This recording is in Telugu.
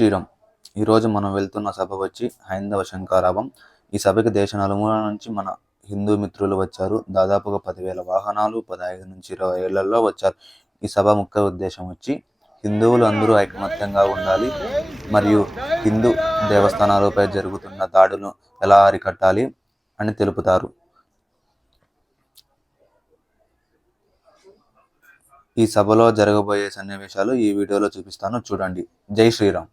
శ్రీరామ్. ఈరోజు మనం వెళ్తున్న సభ వచ్చి హైందవ శంఖారావం. ఈ సభకి దేశ నలుమూల నుంచి మన హిందూ మిత్రులు వచ్చారు. దాదాపుగా 10,000 వాహనాలు 15 నుంచి 20 ఏళ్లలో వచ్చారు. ఈ సభ ముఖ్య ఉద్దేశం వచ్చి హిందువులు అందరూ ఐకమత్యంగా ఉండాలి మరియు హిందూ దేవస్థానాలపై జరుగుతున్న దాడులను ఎలా అరికట్టాలి అని తెలుపుతారు. ఈ సభలో జరగబోయే సన్నివేశాలు ఈ వీడియోలో చూపిస్తాను, చూడండి. జై శ్రీరామ్.